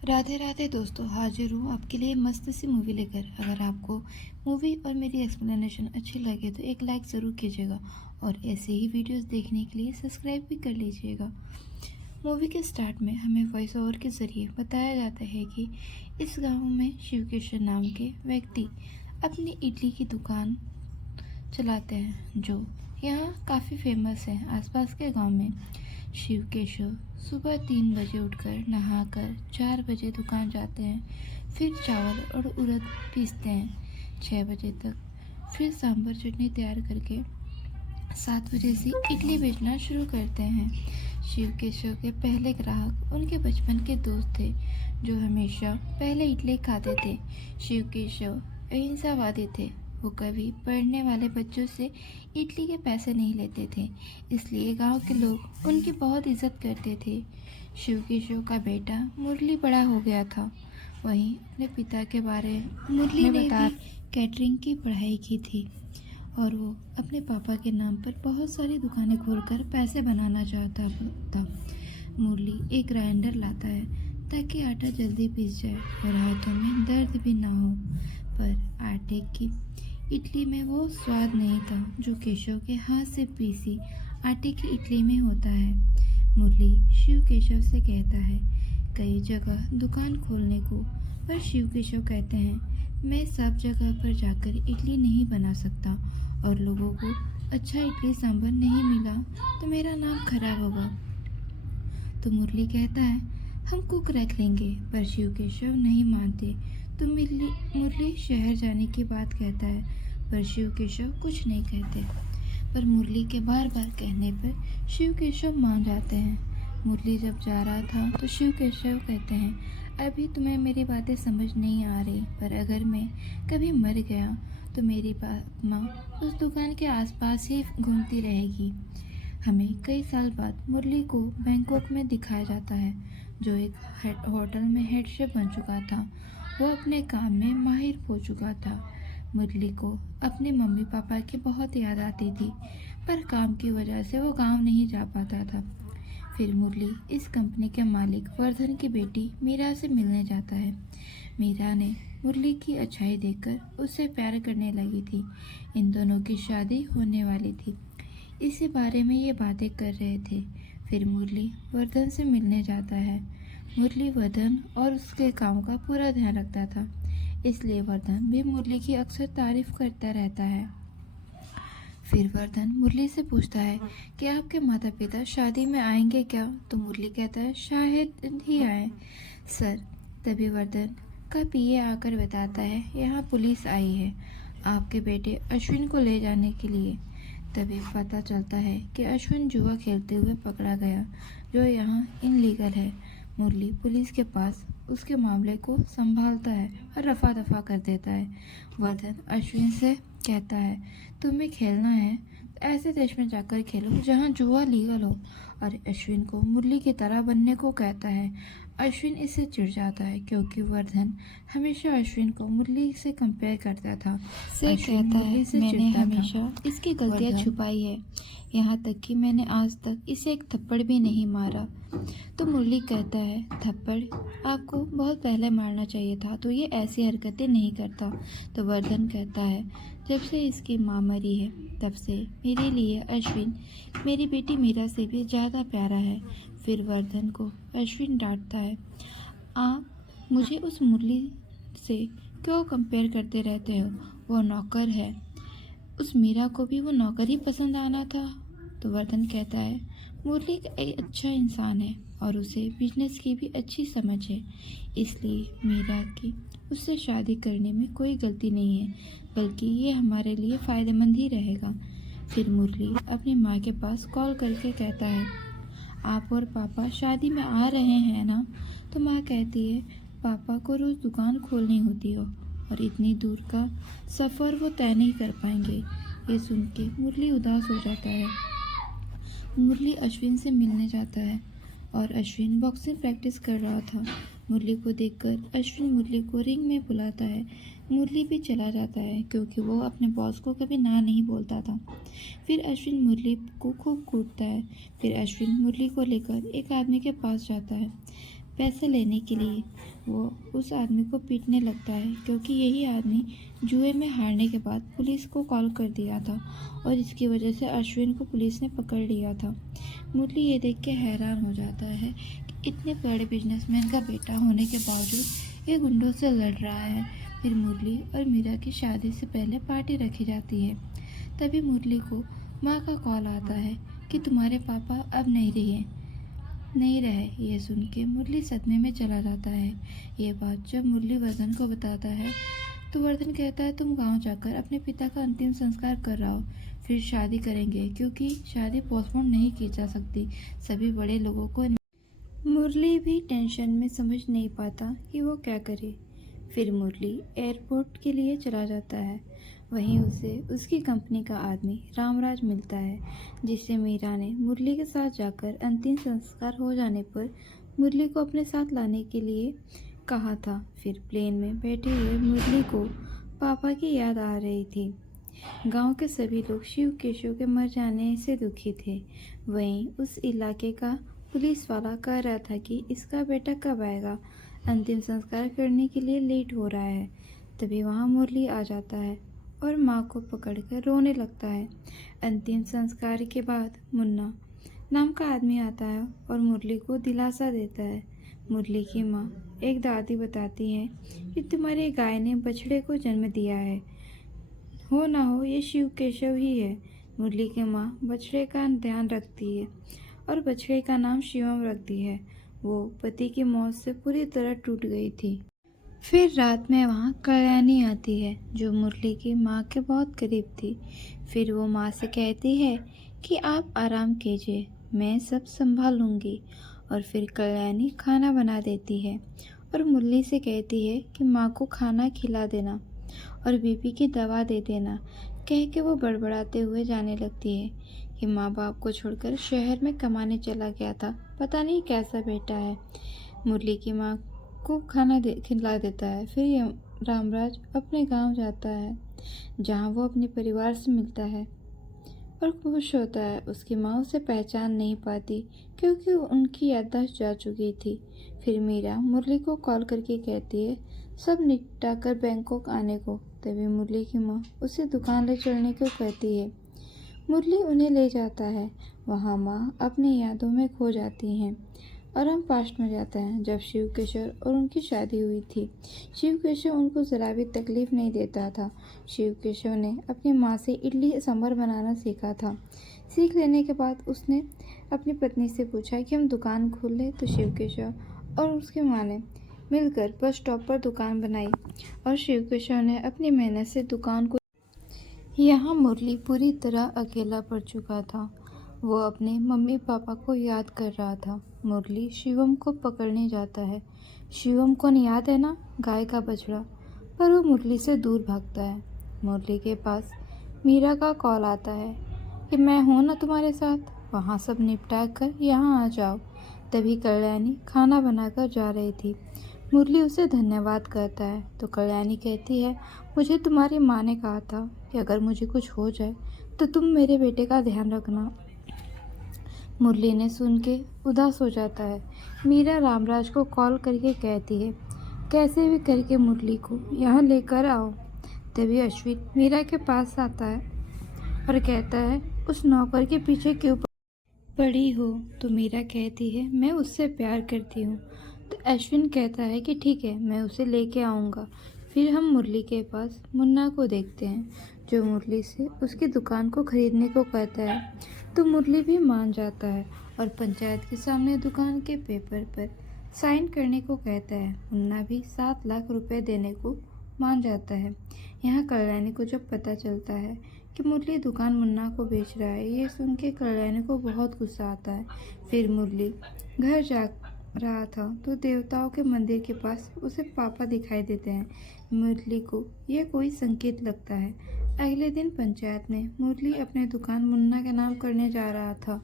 राधे राधे दोस्तों, हाजिर हूँ आपके लिए मस्त सी मूवी लेकर। अगर आपको मूवी और मेरी एक्सप्लेनेशन अच्छी लगे तो एक लाइक ज़रूर कीजिएगा और ऐसे ही वीडियोस देखने के लिए सब्सक्राइब भी कर लीजिएगा। मूवी के स्टार्ट में हमें वॉइस ओवर के ज़रिए बताया जाता है कि इस गांव में शिवकेश्वर नाम के व्यक्ति अपनी इडली की दुकान चलाते हैं, जो यहाँ काफ़ी फेमस है आसपास के गांव में। शिवकेशव सुबह 3 बजे उठकर नहाकर 4 बजे दुकान जाते हैं। फिर चावल और उड़द पीसते हैं 6 बजे तक। फिर सांभर चटनी तैयार करके 7 बजे से इडली बेचना शुरू करते हैं। शिवकेशव के पहले ग्राहक उनके बचपन के दोस्त थे, जो हमेशा पहले इडली खाते थे। शिवकेशव अहिंसावादी थे। वो कभी पढ़ने वाले बच्चों से इडली के पैसे नहीं लेते थे, इसलिए गांव के लोग उनकी बहुत इज्जत करते थे। शिवकेशव का बेटा मुरली बड़ा हो गया था। वहीं अपने पिता के बारे मुरली ने भी कैटरिंग की पढ़ाई की थी और वो अपने पापा के नाम पर बहुत सारी दुकानें खोलकर पैसे बनाना चाहता था। मुरली एक ग्राइंडर लाता है ताकि आटा जल्दी पीस जाए और हाथों में दर्द भी ना हो, पर आटे की इडली में वो स्वाद नहीं था जो केशव के हाथ से पीसी आटे की इडली में होता है। मुरली शिव केशव से कहता है कई जगह दुकान खोलने को, पर शिव केशव कहते हैं मैं सब जगह पर जाकर इडली नहीं बना सकता और लोगों को अच्छा इडली सांभर नहीं मिला तो मेरा नाम खराब होगा। तो मुरली कहता है हम कुक रख लेंगे, पर शिव केशव नहीं मानते। तो मुरली शहर जाने की बात कहता है, पर शिव केशव कुछ नहीं कहते। पर मुरली के बार बार कहने पर शिव केशव मान जाते हैं। मुरली जब जा रहा था तो शिव केशव कहते हैं अभी तुम्हें मेरी बातें समझ नहीं आ रही, पर अगर मैं कभी मर गया तो मेरी माँ उस दुकान के आसपास ही घूमती रहेगी। हमें कई साल बाद मुरली को बैंकॉक में दिखाया जाता है, जो एक होटल में हेड शेफ बन चुका था। वो अपने काम में माहिर हो चुका था। मुरली को अपने मम्मी पापा की बहुत याद आती थी, पर काम की वजह से वो गांव नहीं जा पाता था। फिर मुरली इस कंपनी के मालिक वर्धन की बेटी मीरा से मिलने जाता है। मीरा ने मुरली की अच्छाई देखकर उससे प्यार करने लगी थी। इन दोनों की शादी होने वाली थी। इसी बारे में ये बातें कर रहे थे। फिर मुरली वर्धन से मिलने जाता है। मुरली वर्धन और उसके काम का पूरा ध्यान रखता था, इसलिए वर्धन भी मुरली की अक्सर तारीफ करता रहता है। फिर वर्धन मुरली से पूछता है कि आपके माता पिता शादी में आएंगे क्या? तो मुरली कहता है शायद ही आए सर। तभी वर्धन का पीए आकर बताता है यहाँ पुलिस आई है आपके बेटे अश्विन को ले जाने के लिए। तभी पता चलता है कि अश्विन जुआ खेलते हुए पकड़ा गया, जो यहाँ इनलीगल है। मुरली पुलिस के पास उसके मामले को संभालता है और रफा दफा कर देता है। वर्धन अश्विन से कहता है तुम्हें खेलना है तो ऐसे देश में जाकर खेलो जहाँ जुआ लीगल हो, और अश्विन को मुरली की तरह बनने को कहता है। अश्विन इससे चिढ़ जाता है क्योंकि वर्धन हमेशा अश्विन को मुरली से कंपेयर करता था। से कहता है मैंने हमेशा इसकी गलतियाँ छुपाई है, यहाँ तक कि मैंने आज तक इसे एक थप्पड़ भी नहीं मारा। तो मुरली कहता है थप्पड़ आपको बहुत पहले मारना चाहिए था, तो ये ऐसी हरकतें नहीं करता। तो वर्धन कहता है जब से इसकी माँ मरी है तब से मेरे लिए अश्विन मेरी बेटी मीरा से भी ज़्यादा प्यारा है। फिर वर्धन को अश्विन डांटता है आप मुझे उस मुरली से क्यों कंपेयर करते रहते हो, वो नौकर है, उस मीरा को भी वो नौकर ही पसंद आना था। तो वर्धन कहता है मुरली एक अच्छा इंसान है और उसे बिजनेस की भी अच्छी समझ है, इसलिए मीरा की उससे शादी करने में कोई गलती नहीं है, बल्कि ये हमारे लिए फ़ायदेमंद ही रहेगा। फिर मुरली अपनी माँ के पास कॉल करके कहता है आप और पापा शादी में आ रहे हैं ना? तो माँ कहती है पापा को रोज़ दुकान खोलनी होती हो और इतनी दूर का सफ़र वो तय नहीं कर पाएंगे। ये सुन के मुरली उदास हो जाता है। मुरली अश्विन से मिलने जाता है और अश्विन बॉक्सिंग प्रैक्टिस कर रहा था। मुरली को देखकर अश्विन मुरली को रिंग में बुलाता है। मुरली भी चला जाता है क्योंकि वो अपने बॉस को कभी ना नहीं बोलता था। फिर अश्विन मुरली को खूब कूटता है। फिर अश्विन मुरली को लेकर एक आदमी के पास जाता है। पैसे लेने के लिए वो उस आदमी को पीटने लगता है, क्योंकि यही आदमी जुए में हारने के बाद पुलिस को कॉल कर दिया था और इसकी वजह से अश्विन को पुलिस ने पकड़ लिया था। मुरली ये देख के हैरान हो जाता है कि इतने बड़े बिजनेसमैन का बेटा होने के बावजूद ये गुंडों से लड़ रहा है। फिर मुरली और मीरा की शादी से पहले पार्टी रखी जाती है। तभी मुरली को माँ का कॉल आता है कि तुम्हारे पापा अब नहीं रहे। ये सुन के मुरली सदमे में चला जाता है। ये बात जब मुरली वर्धन को बताता है तो वर्धन कहता है तुम गांव जाकर अपने पिता का अंतिम संस्कार कर रहा हो, फिर शादी करेंगे, क्योंकि शादी पोस्टपोन नहीं की जा सकती सभी बड़े लोगों को। मुरली भी टेंशन में समझ नहीं पाता कि वो क्या करे। फिर मुरली एयरपोर्ट के लिए चला जाता है। वहीं उसे उसकी कंपनी का आदमी रामराज मिलता है, जिससे मीरा ने मुरली के साथ जाकर अंतिम संस्कार हो जाने पर मुरली को अपने साथ लाने के लिए कहा था। फिर प्लेन में बैठे हुए मुरली को पापा की याद आ रही थी। गांव के सभी लोग शिव केशव के मर जाने से दुखी थे। वहीं उस इलाके का पुलिस वाला कह रहा था कि इसका बेटा कब आएगा, अंतिम संस्कार करने के लिए लेट हो रहा है। तभी वहाँ मुरली आ जाता है और माँ को पकड़कर रोने लगता है। अंतिम संस्कार के बाद मुन्ना नाम का आदमी आता है और मुरली को दिलासा देता है। मुरली की माँ एक दादी बताती है कि तुम्हारी गाय ने बछड़े को जन्म दिया है, हो ना हो ये शिव केशव ही है। मुरली की माँ बछड़े का ध्यान रखती है और बछड़े का नाम शिवम रखती है। वो पति की मौत से पूरी तरह टूट गई थी। फिर रात में वहाँ कल्याणी आती है, जो मुरली की माँ के बहुत करीब थी। फिर वो माँ से कहती है कि आप आराम कीजिए, मैं सब संभाल लूँगी। और फिर कल्याणी खाना बना देती है और मुरली से कहती है कि माँ को खाना खिला देना और बीपी की दवा दे देना। कह के वो बड़बड़ाते हुए जाने लगती है कि माँ बाप को छोड़कर शहर में कमाने चला गया था, पता नहीं कैसा बेटा है। मुरली की माँ को खाना खिला देता है। फिर रामराज अपने गांव जाता है, जहां वो अपने परिवार से मिलता है और खुश होता है। उसकी माँ उसे पहचान नहीं पाती, क्योंकि उनकी याददाश्त जा चुकी थी। फिर मीरा मुरली को कॉल करके कहती है सब निपटा कर बैंकॉक आने को। तभी मुरली की माँ उसे दुकान ले चलने को कहती है। मुरली उन्हें ले जाता है। वहाँ माँ अपनी यादों में खो जाती हैं और हम पास्ट में जाते हैं, जब शिव केशव और उनकी शादी हुई थी। शिव केशव उनको ज़रा भी तकलीफ़ नहीं देता था। शिव केशव ने अपनी माँ से इडली सांभर बनाना सीखा था। सीख लेने के बाद उसने अपनी पत्नी से पूछा कि हम दुकान खोल लें, तो शिव केशव और उसकी माँ ने मिलकर बस स्टॉप पर दुकान बनाई और शिव केशव ने अपनी मेहनत से दुकान को। यहाँ मुरली पूरी तरह अकेला पड़ चुका था। वो अपने मम्मी पापा को याद कर रहा था। मुरली शिवम को पकड़ने जाता है। शिवम को याद है ना, गाय का बछड़ा, पर वो मुरली से दूर भागता है। मुरली के पास मीरा का कॉल आता है कि मैं हूँ ना तुम्हारे साथ, वहाँ सब निपटा कर यहाँ आ जाओ। तभी कल्याणी खाना बनाकर जा रही थी। मुरली उसे धन्यवाद करता है तो कल्याणी कहती है मुझे तुम्हारी माँ ने कहा था कि अगर मुझे कुछ हो जाए तो तुम मेरे बेटे का ध्यान रखना। मुरली ने सुन के उदास हो जाता है। मीरा रामराज को कॉल करके कहती है कैसे भी करके मुरली को यहाँ लेकर आओ। तभी अश्विन मीरा के पास आता है और कहता है उस नौकर के पीछे क्यों पड़ी हो। तो मीरा कहती है मैं उससे प्यार करती हूँ। तो अश्विन कहता है कि ठीक है, मैं उसे लेके आऊँगा। फिर हम मुरली के पास मुन्ना को देखते हैं, जो मुरली से उसकी दुकान को खरीदने को कहता है। तो मुरली भी मान जाता है और पंचायत के सामने दुकान के पेपर पर साइन करने को कहता है। मुन्ना भी 7 लाख रुपए देने को मान जाता है। यहाँ कल्याणी को जब पता चलता है कि मुरली दुकान मुन्ना को बेच रहा है, ये सुन के कल्याणी को बहुत गुस्सा आता है। फिर मुरली घर जा रहा था तो देवताओं के मंदिर के पास उसे पापा दिखाई देते हैं। मुरली को यह कोई संकेत लगता है। अगले दिन पंचायत में मुरली अपने दुकान मुन्ना के नाम करने जा रहा था,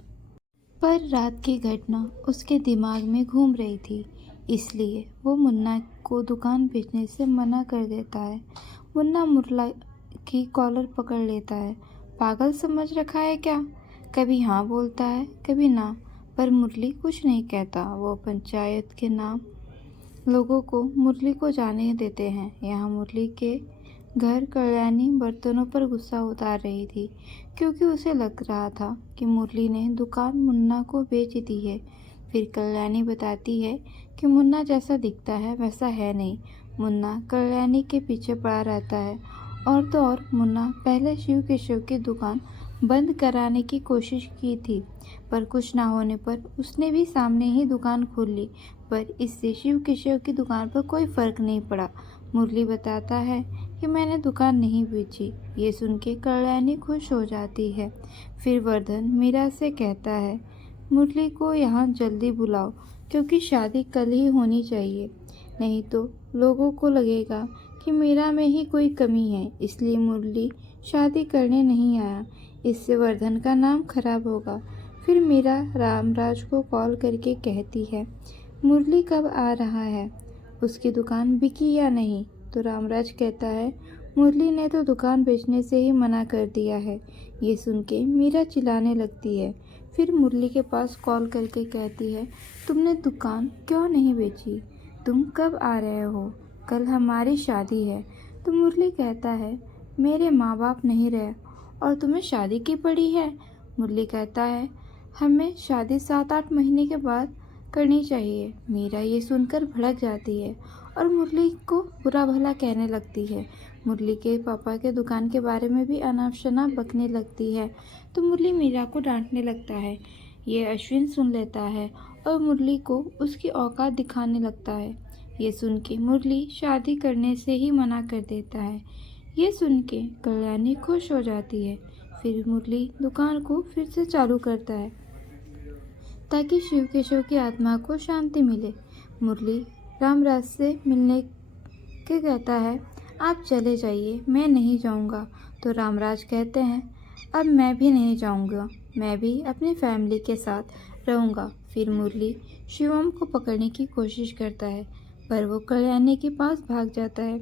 पर रात की घटना उसके दिमाग में घूम रही थी, इसलिए वो मुन्ना को दुकान बेचने से मना कर देता है। मुन्ना मुरली की कॉलर पकड़ लेता है। पागल समझ रखा है क्या? कभी हाँ बोलता है कभी ना, पर मुरली कुछ नहीं कहता। वो पंचायत के नाम लोगों को मुरली को जाने देते हैं। यहाँ मुरली के घर कल्याणी बर्तनों पर गुस्सा उतार रही थी, क्योंकि उसे लग रहा था कि मुरली ने दुकान मुन्ना को बेच दी है। फिर कल्याणी बताती है कि मुन्ना जैसा दिखता है वैसा है नहीं। मुन्ना कल्याणी के पीछे पड़ा रहता है। और तो और मुन्ना पहले शिव केशव की दुकान बंद कराने की कोशिश की थी, पर कुछ ना होने पर उसने भी सामने ही दुकान खोल ली। पर इससे शिव केशव की दुकान पर कोई फर्क नहीं पड़ा। मुरली बताता है कि मैंने दुकान नहीं बेची। ये सुन के कल्याणी खुश हो जाती है। फिर वर्धन मीरा से कहता है, मुरली को यहाँ जल्दी बुलाओ, क्योंकि शादी कल ही होनी चाहिए, नहीं तो लोगों को लगेगा कि मीरा में ही कोई कमी है, इसलिए मुरली शादी करने नहीं आया। इससे वर्धन का नाम खराब होगा। फिर मीरा रामराज को कॉल करके कहती है, मुरली कब आ रहा है, उसकी दुकान बिकी या नहीं। तो रामराज कहता है, मुरली ने तो दुकान बेचने से ही मना कर दिया है। ये सुन के मीरा चिल्लाने लगती है। फिर मुरली के पास कॉल करके कहती है, तुमने दुकान क्यों नहीं बेची, तुम कब आ रहे हो, कल हमारी शादी है। तो मुरली कहता है, मेरे माँ बाप नहीं रहे और तुम्हें शादी की पड़ी है। मुरली कहता है, हमें शादी 7-8 महीने के बाद करनी चाहिए। मीरा ये सुनकर भड़क जाती है और मुरली को बुरा भला कहने लगती है। मुरली के पापा के दुकान के बारे में भी अनाप शनाप बकने लगती है। तो मुरली मीरा को डांटने लगता है। ये अश्विन सुन लेता है और मुरली को उसकी औकात दिखाने लगता है। ये सुन के मुरली शादी करने से ही मना कर देता है। ये सुन के कल्याणी खुश हो जाती है। फिर मुरली दुकान को फिर से चालू करता है ताकि शिव केशव की आत्मा को शांति मिले। मुरली रामराज से मिलने के कहता है, आप चले जाइए, मैं नहीं जाऊंगा। तो रामराज कहते हैं, अब मैं भी नहीं जाऊंगा, मैं भी अपनी फैमिली के साथ रहूंगा। फिर मुरली शिवम को पकड़ने की कोशिश करता है, पर वो कल्याणी के पास भाग जाता है।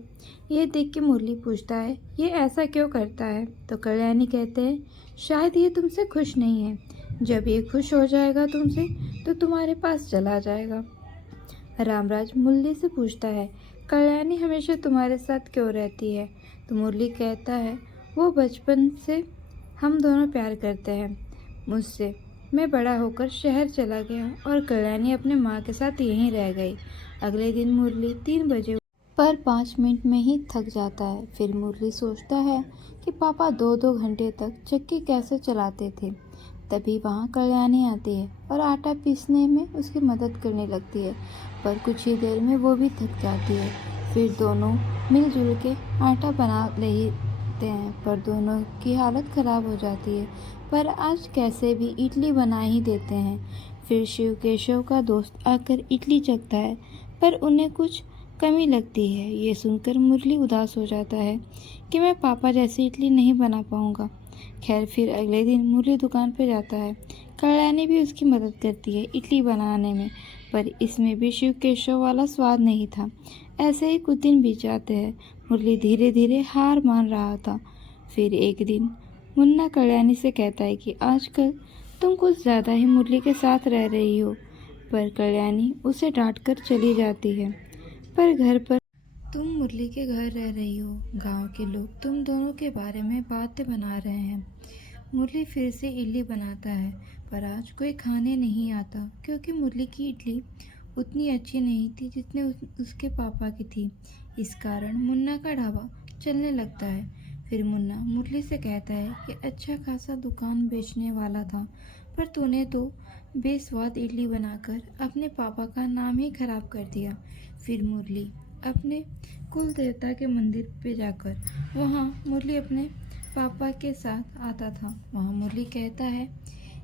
ये देख के मुरली पूछता है, ये ऐसा क्यों करता है। तो कल्याणी कहते हैं, शायद ये तुमसे खुश नहीं है, जब ये खुश हो जाएगा तुमसे तो तुम्हारे पास चला जाएगा। रामराज मुरली से पूछता है, कल्याणी हमेशा तुम्हारे साथ क्यों रहती है। तो मुरली कहता है, वो बचपन से हम दोनों प्यार करते हैं मुझसे। मैं बड़ा होकर शहर चला गया और कल्याणी अपने माँ के साथ यहीं रह गई। अगले दिन मुरली 3 बजे पर 5 मिनट में ही थक जाता है। फिर मुरली सोचता है कि पापा 2-2 घंटे तक चक्की कैसे चलाते थे। तभी वहाँ कल्याणी आती है और आटा पीसने में उसकी मदद करने लगती है, पर कुछ ही देर में वो भी थक जाती है। फिर दोनों मिलजुल के आटा बना लेते हैं, पर दोनों की हालत ख़राब हो जाती है। पर आज कैसे भी इडली बना ही देते हैं। फिर शिव केशव का दोस्त आकर इडली चखता है, पर उन्हें कुछ कमी लगती है। ये सुनकर मुरली उदास हो जाता है कि मैं पापा जैसी इडली नहीं बना पाऊँगा। खैर फिर अगले दिन मुरली दुकान पर जाता है। कल्याणी भी उसकी मदद करती है इडली बनाने में, पर इसमें भी शिव केशव वाला स्वाद नहीं था। ऐसे ही कुछ दिन बीत जाते हैं। मुरली धीरे धीरे हार मान रहा था। फिर एक दिन मुन्ना कल्याणी से कहता है कि आजकल तुम कुछ ज़्यादा ही मुरली के साथ रह रही हो, पर कल्याणी उसे डांटकर चली जाती है। पर घर पर तुम मुरली के घर रह रही हो, गांव के लोग तुम दोनों के बारे में बातें बना रहे हैं। मुरली फिर से इडली बनाता है, पर आज कोई खाने नहीं आता, क्योंकि मुरली की इडली उतनी अच्छी नहीं थी जितनी उसके पापा की थी। इस कारण मुन्ना का ढाबा चलने लगता है। फिर मुन्ना मुरली से कहता है कि अच्छा खासा दुकान बेचने वाला था, पर तूने तो बेस्वाद इडली बनाकर अपने पापा का नाम ही खराब कर दिया। फिर मुरली अपने कुल देवता के मंदिर पे जाकर वहाँ मुरली अपने पापा के साथ आता था। वहाँ मुरली कहता है,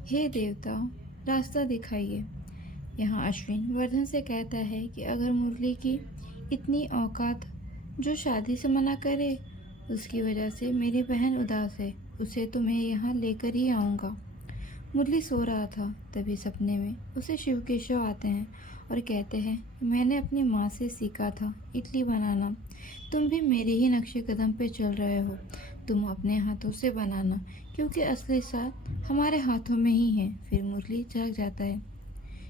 हे देवता, रास्ता दिखाइए। यहाँ अश्विन वर्धन से कहता है कि अगर मुरली की इतनी औकात जो शादी से मना करे, उसकी वजह से मेरी बहन उदास है, उसे तो मैं यहाँ लेकर ही आऊँगा। मुरली सो रहा था, तभी सपने में उसे शिव केशव आते हैं और कहते हैं, मैंने अपनी माँ से सीखा था इडली बनाना, तुम भी मेरे ही नक्शे कदम पे चल रहे हो, तुम अपने हाथों से बनाना, क्योंकि असली स्वाद हमारे हाथों में ही है। फिर मुरली जाग जाता है।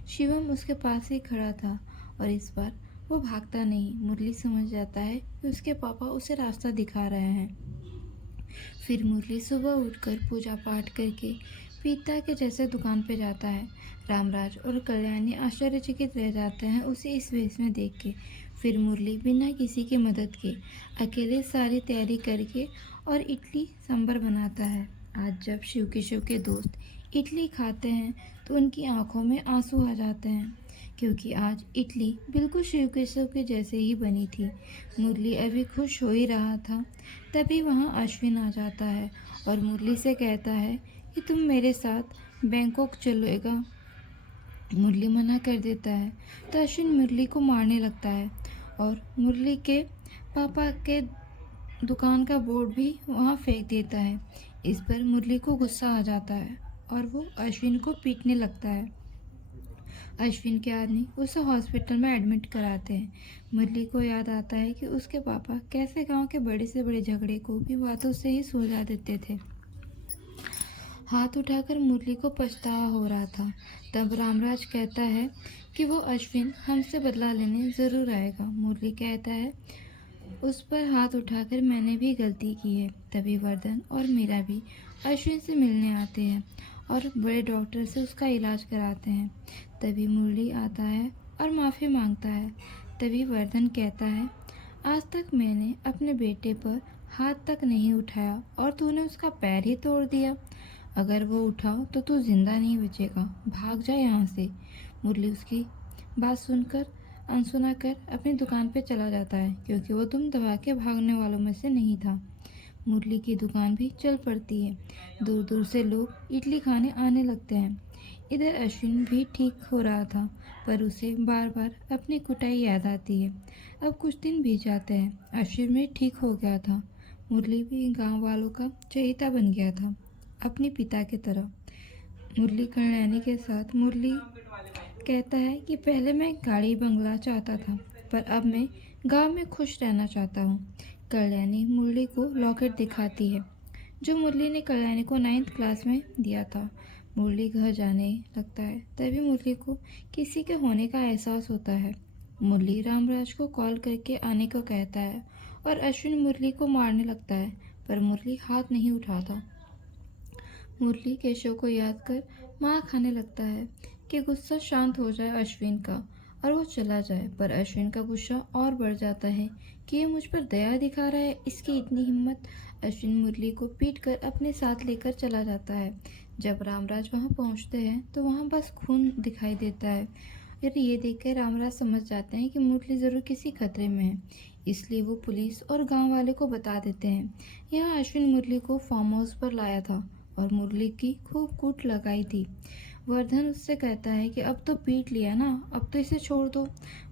शिवम उसके पास ही खड़ा था और इस बार वो भागता नहीं। मुरली समझ जाता है कि उसके पापा उसे रास्ता दिखा रहे हैं। फिर मुरली सुबह उठकर पूजा पाठ करके पिता के जैसे दुकान पे जाता है। रामराज और कल्याणी आश्चर्यचकित रह जाते हैं उसे इस वेश में देख के। फिर मुरली बिना किसी की मदद के अकेले सारी तैयारी करके और इडली सांभर बनाता है। आज जब शिव केशव के दोस्त इडली खाते हैं तो उनकी आंखों में आंसू आ जाते हैं, क्योंकि आज इडली बिल्कुल शिव केशव के जैसे ही बनी थी। मुरली अभी खुश हो ही रहा था, तभी वहाँ अश्विन आ जाता है और मुरली से कहता है कि तुम मेरे साथ बैंकॉक चलेगा। मुरली मना कर देता है तो अश्विन मुरली को मारने लगता है और मुरली के पापा के दुकान का बोर्ड भी वहाँ फेंक देता है। इस पर मुरली को गुस्सा आ जाता है और वो अश्विन को पीटने लगता है। अश्विन के आदमी उसे हॉस्पिटल में एडमिट कराते हैं। मुरली को याद आता है कि उसके पापा कैसे गांव के बड़े से बड़े झगड़े को भी बातों से ही सुलझा देते थे। हाथ उठाकर मुरली को पछतावा हो रहा था। तब रामराज कहता है कि वो अश्विन हमसे बदला लेने ज़रूर आएगा। मुरली कहता है उस पर हाथ उठाकर मैंने भी गलती की है। तभी वर्धन और मीरा भी अश्विन से मिलने आते हैं और बड़े डॉक्टर से उसका इलाज कराते हैं। तभी मुरली आता है और माफ़ी मांगता है। तभी वर्धन कहता है आज तक मैंने अपने बेटे पर हाथ तक नहीं उठाया और तूने उसका पैर ही तोड़ दिया। अगर वो उठाओ तो तू जिंदा नहीं बचेगा, भाग जा यहाँ से। मुरली उसकी बात सुनकर अनसुना कर अपनी दुकान पे चला जाता है, क्योंकि वो तुम दबा के भागने वालों में से नहीं था। मुरली की दुकान भी चल पड़ती है। दूर दूर से लोग इडली खाने आने लगते हैं। इधर अश्विन भी ठीक हो रहा था, पर उसे बार बार अपनी कुटाई याद आती है। अब कुछ दिन बीत जाते हैं। अश्विन भी ठीक हो गया था। मुरली भी गांव वालों का चहेता बन गया था, अपने पिता की तरह। मुरली कल्याणी के साथ मुरली कहता है कि पहले मैं गाड़ी बंगला चाहता था, पर अब मैं गांव में खुश रहना चाहता हूँ। कल्याणी मुरली को लॉकेट दिखाती है जो मुरली ने कल्याणी को 9th क्लास में दिया था। मुरली घर जाने लगता है। तभी मुरली को किसी के होने का एहसास होता है। मुरली रामराज को कॉल करके आने को कहता है और अश्विन मुरली को मारने लगता है, पर मुरली हाथ नहीं उठाता। मुरली केशव को याद कर मार खाने लगता है कि गुस्सा शांत हो जाए अश्विन का और वो चला जाए, पर अश्विन का गुस्सा और बढ़ जाता है कि ये मुझ पर दया दिखा रहा है, इसकी इतनी हिम्मत। अश्विन मुरली को पीट कर अपने साथ लेकर चला जाता है। जब रामराज वहाँ पहुँचते हैं तो वहाँ बस खून दिखाई देता है और ये देखकर रामराज समझ जाते हैं कि मुरली ज़रूर किसी खतरे में है, इसलिए वो पुलिस और गांव वाले को बता देते हैं। यहाँ अश्विन मुरली को फार्म हाउस पर लाया था और मुरली की खूब कूट लगाई थी। वर्धन उससे कहता है कि अब तो पीट लिया ना, अब तो इसे छोड़ दो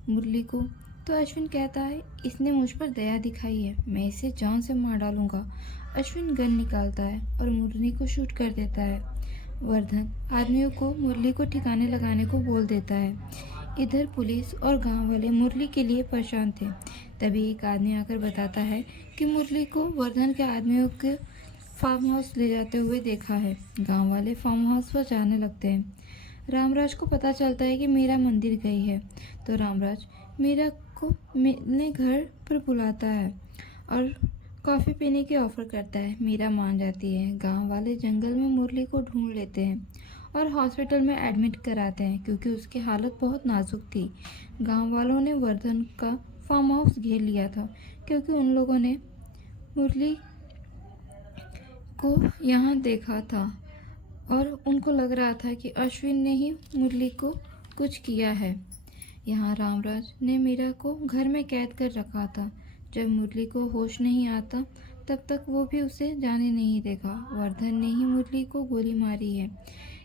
मुरली को। तो अश्विन कहता है इसने मुझ पर दया दिखाई है, मैं इसे जान से मार डालूंगा। अश्विन गन निकालता है और मुरली को शूट कर देता है। वर्धन आदमियों को मुरली को ठिकाने लगाने को बोल देता है। इधर पुलिस और गांव वाले मुरली के लिए परेशान थे। तभी एक आदमी आकर बताता है कि मुरली को वर्धन के आदमियों के फार्म हाउस ले जाते हुए देखा है। गांव वाले फार्म हाउस पर जाने लगते हैं। रामराज को पता चलता है कि मीरा मंदिर गई है, तो रामराज मीरा को अपने घर पर बुलाता है और कॉफ़ी पीने की ऑफ़र करता है। मीरा मान जाती है। गांव वाले जंगल में मुरली को ढूंढ लेते हैं और हॉस्पिटल में एडमिट कराते हैं, क्योंकि उसकी हालत बहुत नाजुक थी। गांव वालों ने वर्धन का फार्म हाउस घेर लिया था, क्योंकि उन लोगों ने मुरली को यहाँ देखा था और उनको लग रहा था कि अश्विन ने ही मुरली को कुछ किया है। यहाँ रामराज ने मीरा को घर में कैद कर रखा था। जब मुरली को होश नहीं आता तब तक वो भी उसे जाने नहीं देगा। वर्धन ने ही मुरली को गोली मारी है।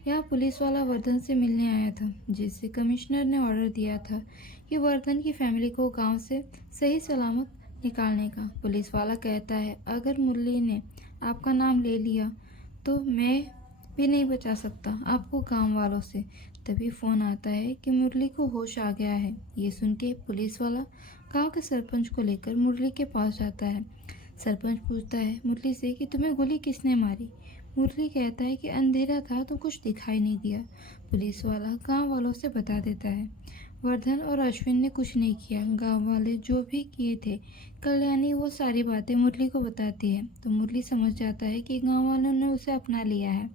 यहाँ पुलिस वाला वर्धन से मिलने आया था, जिससे कमिश्नर ने ऑर्डर दिया था कि वर्धन की फैमिली को गांव से सही सलामत निकालने का। पुलिस वाला कहता है अगर मुरली ने आपका नाम ले लिया तो मैं भी नहीं बचा सकता आपको गांव वालों से। तभी फ़ोन आता है कि मुरली को होश आ गया है। ये सुन के पुलिस वाला गांव के सरपंच को लेकर मुरली के पास जाता है। सरपंच पूछता है मुरली से कि तुम्हें गोली किसने मारी। मुरली कहता है कि अंधेरा था तो कुछ दिखाई नहीं दिया। पुलिस वाला गांव वालों से बता देता है। वर्धन और अश्विन ने कुछ नहीं किया। गांव वाले जो भी किए थे, कल्याणी वो सारी बातें मुरली को बताती है तो मुरली समझ जाता है कि गांव वालों ने उसे अपना लिया है।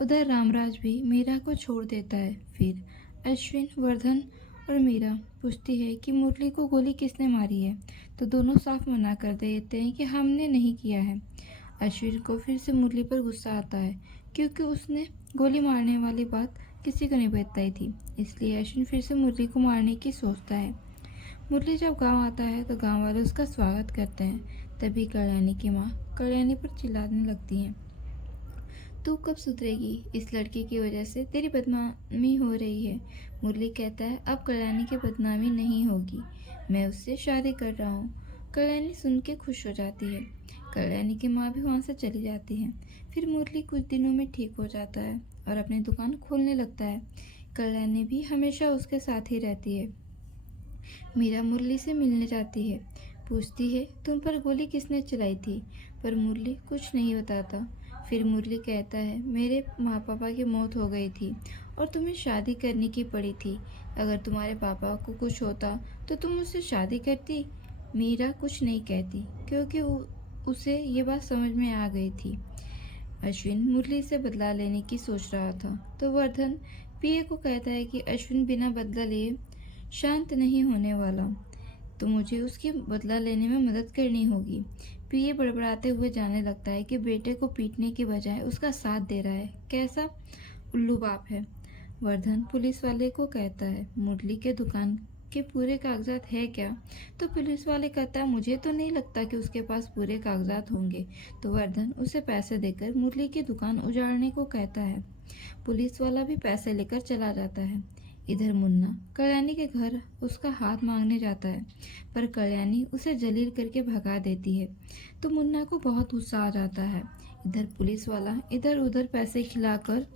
उधर रामराज भी मीरा को छोड़ देता है। फिर अश्विन, वर्धन और मीरा पूछती है कि मुरली को गोली किसने मारी है, तो दोनों साफ मना कर देते हैं कि हमने नहीं किया है। अश्विन को फिर से मुरली पर गुस्सा आता है क्योंकि उसने गोली मारने वाली बात किसी को नहीं बताई थी, इसलिए अश्विन फिर से मुरली को मारने की सोचता है। मुरली जब गांव आता है तो गांव वाले उसका स्वागत करते हैं। तभी कल्याणी की माँ कल्याणी पर चिल्लाने लगती है, तू कब सुधरेगी? इस लड़के की वजह से तेरी बदनामी हो रही है। मुरली कहता है, अब कल्याणी की बदनामी नहीं होगी, मैं उससे शादी कर रहा हूँ। कल्याणी सुन के खुश हो जाती है। कल्याणी की माँ भी वहाँ से चली जाती है। फिर मुरली कुछ दिनों में ठीक हो जाता है और अपनी दुकान खोलने लगता है। कल्याणी भी हमेशा उसके साथ ही रहती है। मीरा मुरली से मिलने जाती है, पूछती है तुम पर गोली किसने चलाई थी, पर मुरली कुछ नहीं बताता। फिर मुरली कहता है, मेरे माँ पापा की मौत हो गई थी और तुम्हें शादी करने की पड़ी थी। अगर तुम्हारे पापा को कुछ होता तो तुम उससे शादी करती। मीरा कुछ नहीं कहती क्योंकि उसे ये बात समझ में आ गई थी। अश्विन मुरली से बदला लेने की सोच रहा था तो वर्धन पीए को कहता है कि अश्विन बिना बदला लिए शांत नहीं होने वाला, तो मुझे उसकी बदला लेने में मदद करनी होगी। पीए बड़बड़ाते हुए जाने लगता है कि बेटे को पीटने की बजाय उसका साथ दे रहा है, कैसा उल्लू बाप है। वर्धन पुलिस वाले को कहता है, मुरली के दुकान के पूरे कागजात है क्या? तो पुलिस वाले कहता है, मुझे तो नहीं लगता कि उसके पास पूरे कागजात होंगे। तो वर्धन उसे पैसे देकर मुरली की दुकान उजाड़ने को कहता है। पुलिस वाला भी पैसे लेकर चला जाता है। इधर मुन्ना कल्याणी के घर उसका हाथ मांगने जाता है, पर कल्याणी उसे जलील करके भगा देती है तो मुन्ना को बहुत गुस्सा आ जाता है। इधर पुलिस वाला इधर उधर पैसे खिलाकर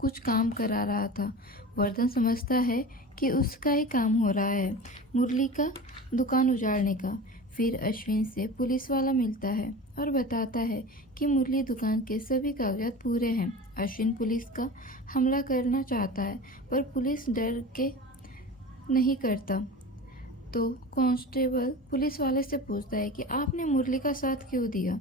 कुछ काम करा रहा था। वर्धन समझता है कि उसका ही काम हो रहा है, मुरली का दुकान उजाड़ने का। फिर अश्विन से पुलिस वाला मिलता है और बताता है कि मुरली दुकान के सभी कागजात पूरे हैं। अश्विन पुलिस का हमला करना चाहता है पर पुलिस डर के नहीं करता। तो कांस्टेबल पुलिस वाले से पूछता है कि आपने मुरली का साथ क्यों दिया,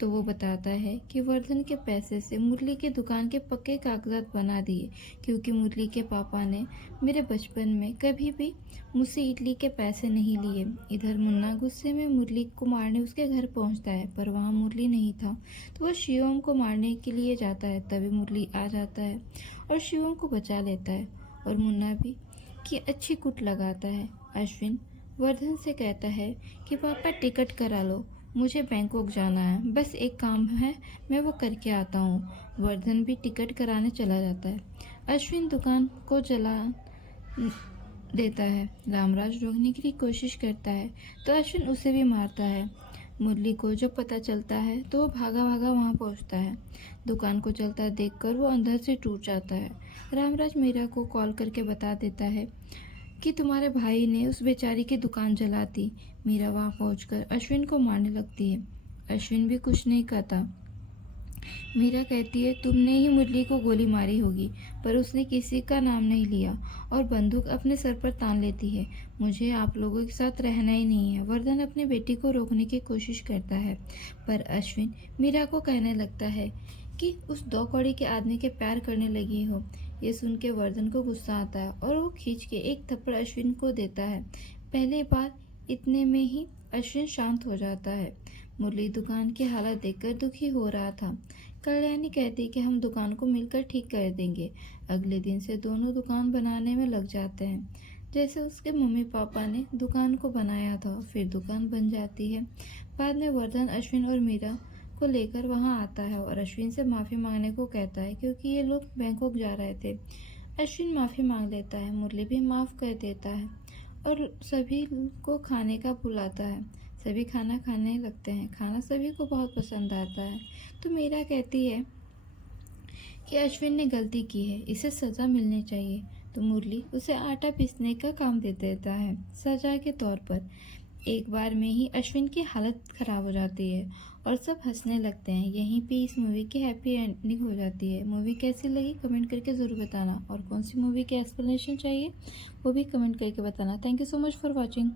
तो वो बताता है कि वर्धन के पैसे से मुरली की दुकान के पक्के कागजात बना दिए, क्योंकि मुरली के पापा ने मेरे बचपन में कभी भी मुझसे इडली के पैसे नहीं लिए। इधर मुन्ना गुस्से में मुरली को मारने उसके घर पहुंचता है, पर वहाँ मुरली नहीं था तो वह शिवम को मारने के लिए जाता है। तभी मुरली आ जाता है और शिवम को बचा लेता है और मुन्ना भी की अच्छी कुट लगाता है। अश्विन वर्धन से कहता है कि पापा टिकट करा लो, मुझे बैंकॉक जाना है, बस एक काम है, मैं वो करके आता हूँ। वर्धन भी टिकट कराने चला जाता है। अश्विन दुकान को जला देता है। रामराज रोकने की कोशिश करता है तो अश्विन उसे भी मारता है। मुरली को जब पता चलता है तो वो भागा भागा वहाँ पहुँचता है। दुकान को जलता देखकर वो अंदर से टूट जाता है। रामराज मीरा को कॉल करके बता देता है कि तुम्हारे भाई ने उस बेचारी की दुकान जला दी। मीरा वहाँ पहुंचकर अश्विन को मारने लगती है। अश्विन भी कुछ नहीं कहता। मीरा कहती है, तुमने ही मुरली को गोली मारी होगी, पर उसने किसी का नाम नहीं लिया और बंदूक अपने सर पर तान लेती है। मुझे आप लोगों के साथ रहना ही नहीं है। वर्धन अपनी बेटी को रोकने की कोशिश करता है, पर अश्विन मीरा को कहने लगता है कि उस 2 कौड़ी के आदमी के प्यार करने लगी हो। ये सुन के वर्धन को गुस्सा आता है और वो खींच के एक थप्पड़ अश्विन को देता है। पहली बार इतने में ही अश्विन शांत हो जाता है। मुरली दुकान की हालत देखकर दुखी हो रहा था। कल्याणी कहती कि हम दुकान को मिलकर ठीक कर देंगे। अगले दिन से दोनों दुकान बनाने में लग जाते हैं, जैसे उसके मम्मी पापा ने दुकान को बनाया था। फिर दुकान बन जाती है। बाद में वर्धन अश्विन और मीरा को लेकर वहां आता है और अश्विन से माफ़ी मांगने को कहता है क्योंकि ये लोग बैंकॉक जा रहे थे। अश्विन माफ़ी मांग लेता है, मुरली भी माफ़ कर देता है और सभी को खाने का बुलाता है। सभी खाना खाने लगते हैं। खाना सभी को बहुत पसंद आता है। तो मीरा कहती है कि अश्विन ने गलती की है, इसे सज़ा मिलनी चाहिए। तो मुरली उसे आटा पीसने का काम दे देता है सज़ा के तौर पर। एक बार में ही अश्विन की हालत ख़राब हो जाती है और सब हंसने लगते हैं। यहीं पे इस मूवी की हैप्पी एंडिंग हो जाती है। मूवी कैसी लगी कमेंट करके ज़रूर बताना, और कौन सी मूवी की एक्सप्लेनेशन चाहिए वो भी कमेंट करके बताना। Thank you so much for watching.